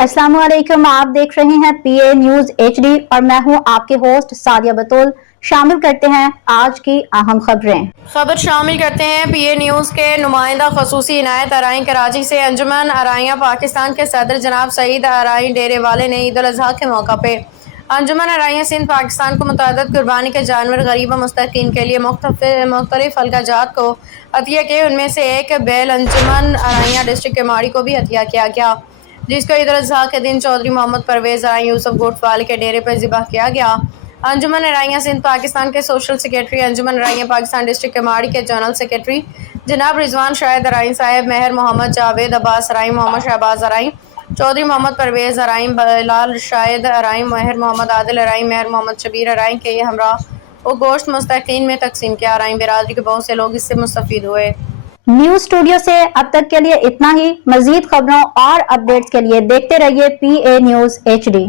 अस्सलाम वालेकुम, आप देख रहे हैं पीए न्यूज एचडी और मैं हूं आपके होस्ट सादिया बतूल। शामिल करते हैं आज की अहम खबर शामिल करते हैं पीए न्यूज़ के नुमाइंदा खसूसी इनायत अराई कराची से। अंजुमन अराइयाँ पाकिस्तान के सदर जनाब सईद अराई डेरे वाले ने ईद उल अज़हा के मौका पे अंजुमन अराइयाँ सिंध पाकिस्तान को मुतअद्दिद कुर्बानी के जानवर गरीब व मुस्तकीन के लिए मुख्तलिफ हल्का जात को अतिया किए। उनमें से एक बैल अंजुमन अराइयाँ डिस्ट्रिक्ट के माड़ी को भी अतिया किया गया, जिसको ईद उल अज़हा के दिन चौधरी मोहम्मद परवेज़ अराई यूसुफ गोटवाल के डेरे पर ज़िबह किया गया। अंजुमन अराइयाँ सिंध पाकिस्तान के सोशल सेक्रेटरी, अंजुमन अराइयाँ पाकिस्तान डिस्ट्रिक्ट के माड़ी के जनरल सेक्रेटरी जनाब रिजवान शाहिद अराई साहब, मेहर मोहम्मद जावेद अब्बास अराई, मोहम्मद शहबाज अराई, चौधरी मोहम्मद परवेज़ अराई, बिलाल शाहिद अराई, मेहर मोहम्मद आदिल अराई, मेहर मोहम्मद शबीर अराई के ये हमरा वो गोश्त मुस्तकीन में तकसीम किया। अराई बिरादरी के बहुत से लोग इससे मुस्तफीद हुए। न्यूज स्टूडियो से अब तक के लिए इतना ही। मजीद खबरों और अपडेट्स के लिए देखते रहिए पीए न्यूज एचडी।